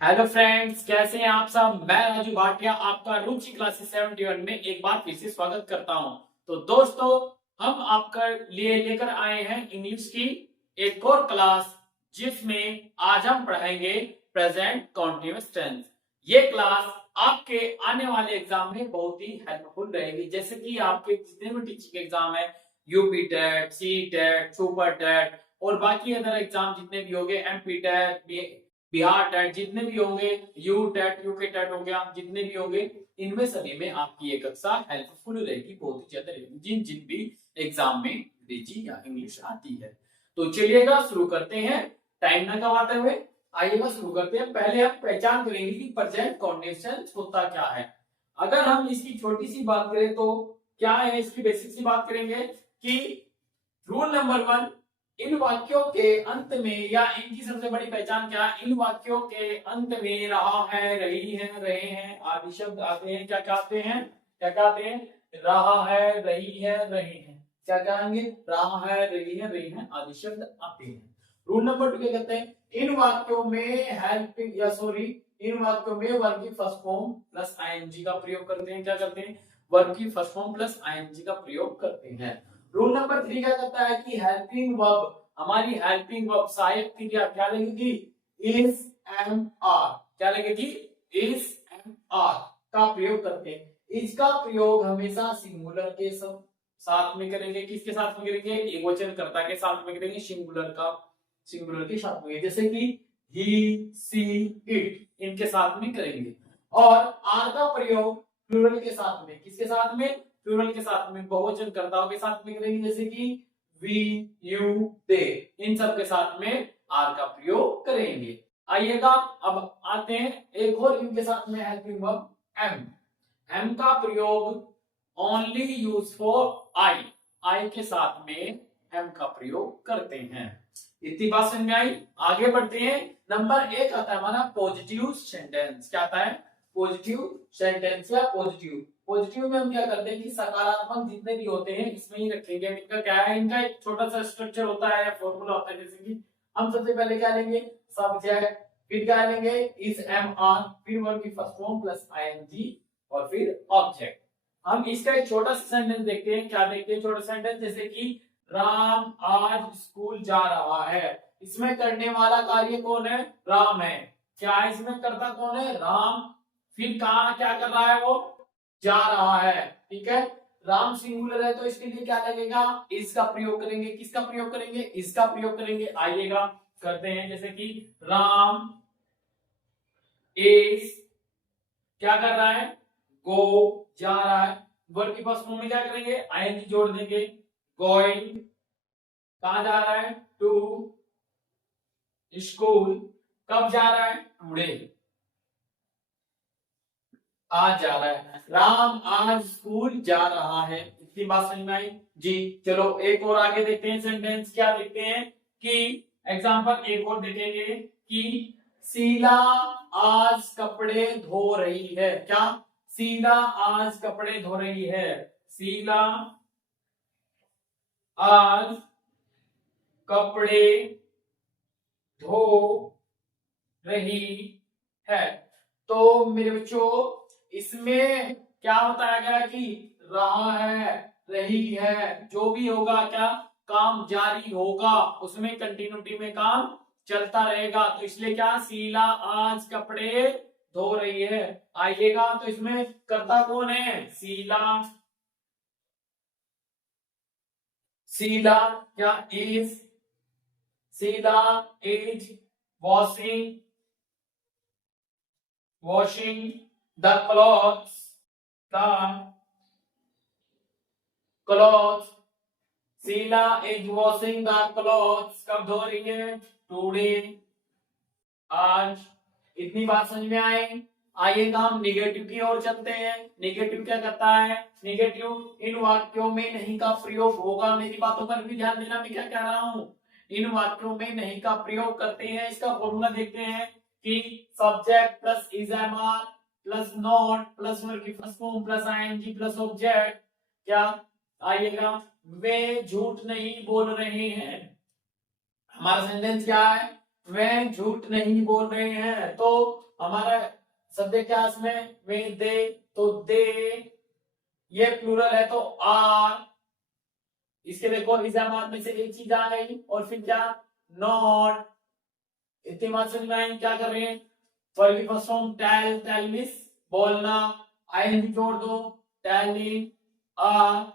Hello friends, कैसे हैं आप सब। मैं राजू भाटिया आपका रुचि क्लासेस 71 में एक बार फिर से स्वागत करता हूं। तो दोस्तों, हम आपका लिए लेकर आए हैं इंग्लिश की एक और क्लास, जिसमें आज हम पढ़ाएंगे प्रेजेंट कॉन्टिन्यूअस टेंस। ये क्लास आपके आने वाले एग्जाम में बहुत ही हेल्पफुल रहेगी। जैसे कि आपके जितने भी टीचिंग एग्जाम है, UP TET, C TET, super TET और बाकी अदर एग्जाम जितने भी होंगे, एमपी टेट, बिहार टेट, जितने भी होंगे, यू टेट, यूके टेट हो गया, जितने भी होंगे, इनमें सभी में आपकी ये कक्षा हेल्पफुल रहेगी, बहुत ही ज्यादा रहेगी, जिन जिन भी एग्जाम में अंग्रेजी या इंग्लिश आती है। तो चलिएगा शुरू करते हैं, टाइम ना गवाते हुए। आइएगा शुरू करते हैं। पहले हम पहचान करेंगे कि प्रेजेंट कंडीशंस होता क्या है। अगर हम इसकी छोटी सी बात करें तो क्या है, इसकी बेसिक सी बात करेंगे कि रूल नंबर 1, इन वाक्यों के अंत में, या इनकी सबसे बड़ी पहचान क्या है, इन वाक्यों के अंत में रहा है, रही है, रहे हैं आदि शब्द आते हैं। क्या कहते हैं, क्या कहते हैं, रहा है, रही है, रहे हैं। क्या कहेंगे, रहा है, रही है, रहे हैं आदि शब्द आते हैं। रूल नंबर 2 क्या कहते हैं, इन वाक्यों में हेल्पिंग या सॉरी इन वाक्यों में वर्ब की फर्स्ट फॉर्म प्लस आईएनजी का प्रयोग करते हैं। क्या करते हैं, वर्ब की फर्स्ट फॉर्म प्लस आईएनजी का प्रयोग करते हैं। रूल नंबर 3 क्या कहता है कि हेल्पिंग वर्ब, हमारी हेल्पिंग वर्ब सहायक क्रिया क्या लगेगी, इज एम आर। क्या लगेगी, इज एम आर का प्रयोग करते हैं। इसका प्रयोग हमेशा सिंगुलर के साथ में करेंगे। किसके साथ में करेंगे, एकवचन कर्ता के साथ में करेंगे, सिंगुलर के साथ में, जैसे कि ही, सी, इट, इनके साथ में करेंगे। और आर का प्रयोग प्लूरल के साथ में, किसके साथ में, प्लूरल के साथ में, बहुवचन कर्ताओं के साथ में करेंगे, जैसे कि वी, यू, दे, इन सब के साथ में आर का प्रयोग करेंगे। आइएगा अब आते हैं एक और इनके साथ में हेल्पिंग वर्ब एम। एम का प्रयोग ओनली यूज फॉर आई के साथ में एम का प्रयोग करते हैं। इतनी बात समझ में आई। आगे बढ़ते हैं। नंबर 1 आता है हमारा पॉजिटिव सेंटेंस। क्या आता है, पॉजिटिव सेंटेंस या पॉजिटिव में हम क्या करते हैं कि सकारात्मक जितने भी होते हैं इसमें ही रखेंगे। इनका क्या है, इनका एक छोटा सा स्ट्रक्चर होता है या फॉर्मूला होता है। जैसे कि हम सबसे पहले क्या लेंगे, सब्जेक्ट, फिर क्या लेंगे, इज एम आर, फिर वर्ब की फर्स्ट फॉर्म प्लस आईएनजी और फिर ऑब्जेक्ट। हम इसका एक छोटा सा सेंटेंस देखते हैं। क्या देखते हैं, छोटा सेंटेंस, जैसे कि राम आज स्कूल जा रहा है। इसमें करने वाला कार्य कौन है, राम है। क्या इसमें करता कौन है, राम। फिर कहा क्या कर रहा है, वो जा रहा है। ठीक है, राम सिंगुलर है तो इसके लिए क्या लगेगा, इसका प्रयोग करेंगे। किसका प्रयोग करेंगे, इसका प्रयोग करेंगे। आइएगा करते हैं, जैसे कि राम इज क्या कर रहा है, गो, जा रहा है। वर्ब की फर्स्ट फॉर्म में क्या करेंगे, आईएनजी जोड़ देंगे। गोइंग, कहां जा रहा है, टू स्कूल, कब जा रहा है, टुडे, आज जा रहा है। राम आज स्कूल जा रहा है। इतनी बात समझ में आई जी। चलो एक और आगे देखते हैं सेंटेंस। क्या देखते हैं कि एग्जांपल एक और देखेंगे कि शीला आज कपड़े धो रही है। क्या, शीला आज कपड़े धो रही है। शीला आज कपड़े धो रही है। तो मेरे बच्चों, इसमें क्या बताया गया कि रहा है, रही है, जो भी होगा क्या, काम जारी होगा, उसमें कंटिन्यूटी में काम चलता रहेगा। तो इसलिए क्या, शीला आज कपड़े धो रही है। आइएगा तो इसमें कर्ता कौन है, शीला। शीला क्या, is, Sheela is washing the clothes, Sheela is washing the clothes, कब धो रही है, टुडे, आज। इतनी बात समझ में आए। आइएगा हम निगेटिव की ओर चलते हैं। निगेटिव क्या करता है, निगेटिव इन वाक्यों में नहीं का प्रयोग होगा। मेरी बातों पर भी ध्यान देना, मैं क्या कह रहा हूं, इन वाक्यों में नहीं का प्रयोग करते हैं। इसका फॉर्मूला देखते हैं कि subject plus is am are plus not plus verb की first form plus ING plus object. क्या, आइएगा, वे झूठ नहीं बोल रहे हैं। हमारा सेंटेंस क्या है, वे झूठ नहीं बोल रहे हैं। तो हमारा सब्जेक्ट क्या है इसमें, वे दे, तो दे ये प्लूरल है तो आर, इसके देखो इजामात में से एक चीज आ गई, और फिर क्या, नॉट। इतनी बात समझ में आई, क्या कर रहे हैं, वर्ब की first form tell, tell means बोलना, आईएनजी जोड़ दो, टेलिंग अ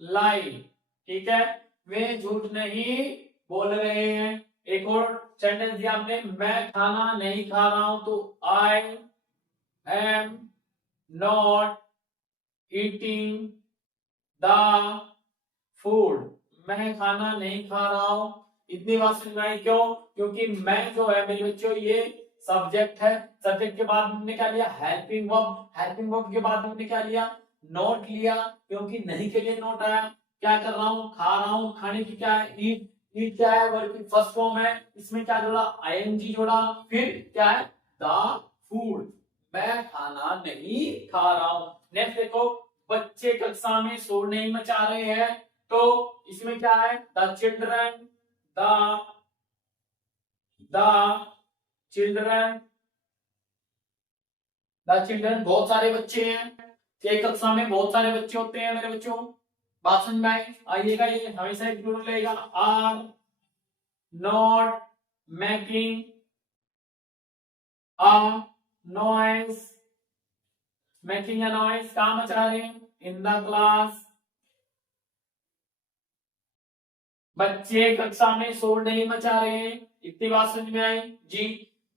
लाई, ठीक है, वे झूठ नहीं बोल रहे हैं। एक और सेंटेंस दिया हमने, मैं खाना नहीं खा रहा हूं, तो I am not eating the food, मैं खाना नहीं खा रहा हूं। इतनी बात समझ में आई, क्यों, क्योंकि मैं जो है मेरे बच्चों ये सब्जेक्ट है, सब्जेक्ट के बाद हमने क्या लिया, हेल्पिंग वर्ब, हेल्पिंग वर्ब के बाद हमने क्या लिया, नोट लिया, क्योंकि नहीं के लिए नोट आया। क्या कर रहा हूं, खा रहा हूं, खाने की क्या है, ईट, ईट क्या है, वर्ब की फर्स्ट फॉर्म है, इसमें क्या जोड़ा, आईएनजी जोड़ा, फिर क्या है, द फूड, मैं खाना नहीं खा रहा हूं। नेक्स्ट देखो, बच्चे कक्षा में शोर नहीं मचा रहे हैं, तो इसमें क्या है, the children, the children, the children बहुत सारे बच्चे हैं, एक कक्षा में बहुत सारे बच्चे होते हैं मेरे बच्चों, बात समझ में आई। आइएगा, ये हमेशा एक रूल रहेगा, are not making a noise, making a noise, कहां मचा रहे हैं, इन द क्लास, बच्चे कक्षा में शोर नहीं मचा रहे हैं। इतनी बात समझ में आई जी।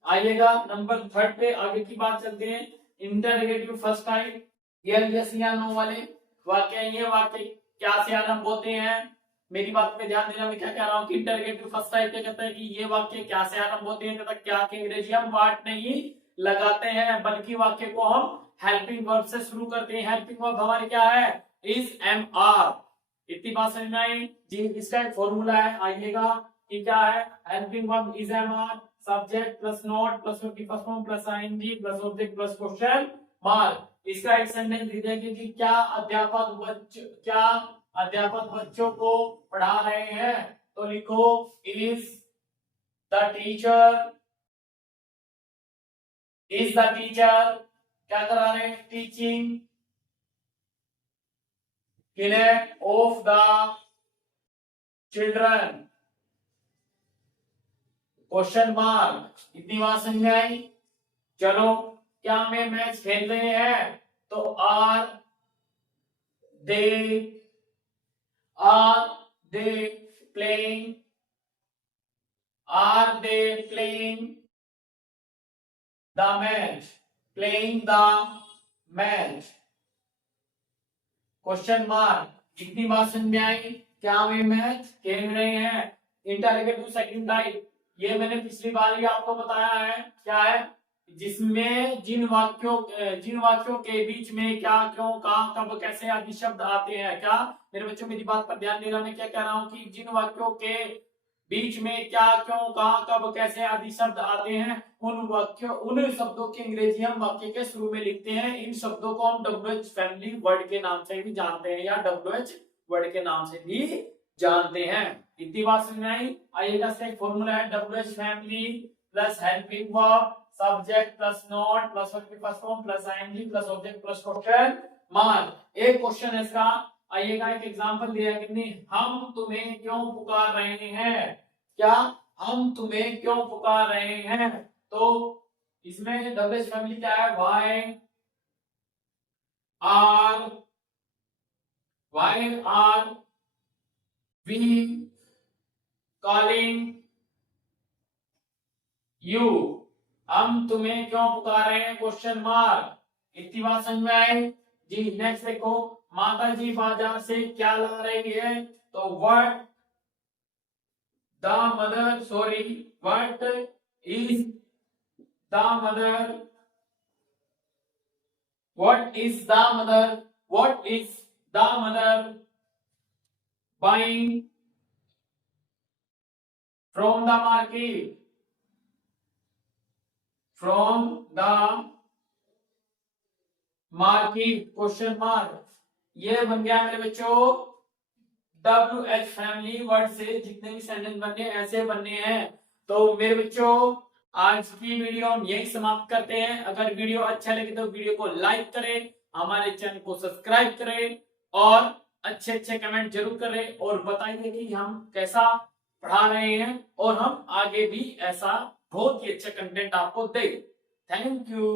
आइएगा नंबर 3 पे आगे की बात चलते हैं, इंटररोगेटिव फर्स्ट टाइप, यस या नो वाले वाक्य, ये वाक्य क्या से आरंभ होते हैं, मेरी बात पे ध्यान देना, मैं क्या कह रहा हूँ कि इंटररोगेटिव फर्स्ट टाइप क्या कहता है कि ये वाक्य क्या से आरंभ होते हैं तथा क्या के अंग्रेजी हम वाट नहीं लगाते हैं, बल्कि वाक्य को हम हेल्पिंग वर्ब से शुरू करते हैं। हेल्पिंग वर्ब हमारी क्या है, इज एम आर। इतनी बात समझ में आई जी। इसका एक फॉर्मूला है, आइएगा कि क्या है, helping verb is am are, subject plus not plus verb की first form plus ING plus object plus question mark. इसका एक सेंटेंस दे देंगे कि क्या अध्यापक बच्चों को पढ़ा रहे हैं, तो लिखो is the teacher, is the teacher क्या करा रहे हैं, teaching of the children, question mark. इतनी बात समझ में आई। चलो, क्या हमें मैच खेल रहे हैं, तो are they playing, are they playing the match, playing the match, question mark. इतनी बात समझ में आई, क्या हमें मैच खेल रहे हैं। इंटररोगेटिव सेकंड टाइप, ये मैंने पिछली बार ही आपको बताया है, क्या है, जिसमें जिन वाक्यों के बीच में क्या, क्यों, कहां, कब, कैसे आदि शब्द आते हैं। क्या मेरे बच्चों, मेरी बात पर ध्यान देना, मैं क्या कह रहा हूं कि जिन वाक्यों के बीच में क्या, क्यों, कहां, कब, कैसे आदि शब्द आते हैं, उन शब्दों की अंग्रेजी हम वाक्य के शुरू में लिखते हैं। इन शब्दों को हम WH फैमिली वर्ड के नाम से भी जानते हैं, या WH वर्ड के नाम से भी जानते हैं। इतनी बात समझ में आई। आइएगा, इसका एक फॉर्मूला है, WH family plus helping verb, subject plus not plus verb की first form plus ING plus object plus question mark. एक क्वेश्चन है इसका, आइएगा, एक एग्जांपल दिया है कि हम तुम्हें क्यों पुकार रहे हैं, क्या हम तुम्हें क्यों पुकार रहे हैं, तो इसमें WH फैमिली क्या है, why are we calling you, हम तुम्हें क्यों पुकार रहे हैं, क्वेश्चन मार्क। इतनी बात समझ में आई जी। नेक्स्ट देखो, माता जी बाजार से क्या ला रही है, तो what the mother, sorry, what is the mother, what is the mother, what is the mother buying from the market, from the market, question mark. ये बन गया मेरे बच्चों WH फैमिली वर्ड से जितने भी सेंटेंस बनने ऐसे बनने हैं। तो मेरे बच्चों आज की वीडियो हम यही समाप्त करते हैं। अगर वीडियो अच्छा लगे तो वीडियो को लाइक करें, हमारे चैनल को सब्सक्राइब करें और अच्छे अच्छे कमेंट जरूर करें और बताइए कि हम कैसा पढ़ा रहे हैं और हम आगे भी ऐसा बहुत ही अच्छा कंटेंट आपको दें। Thank you.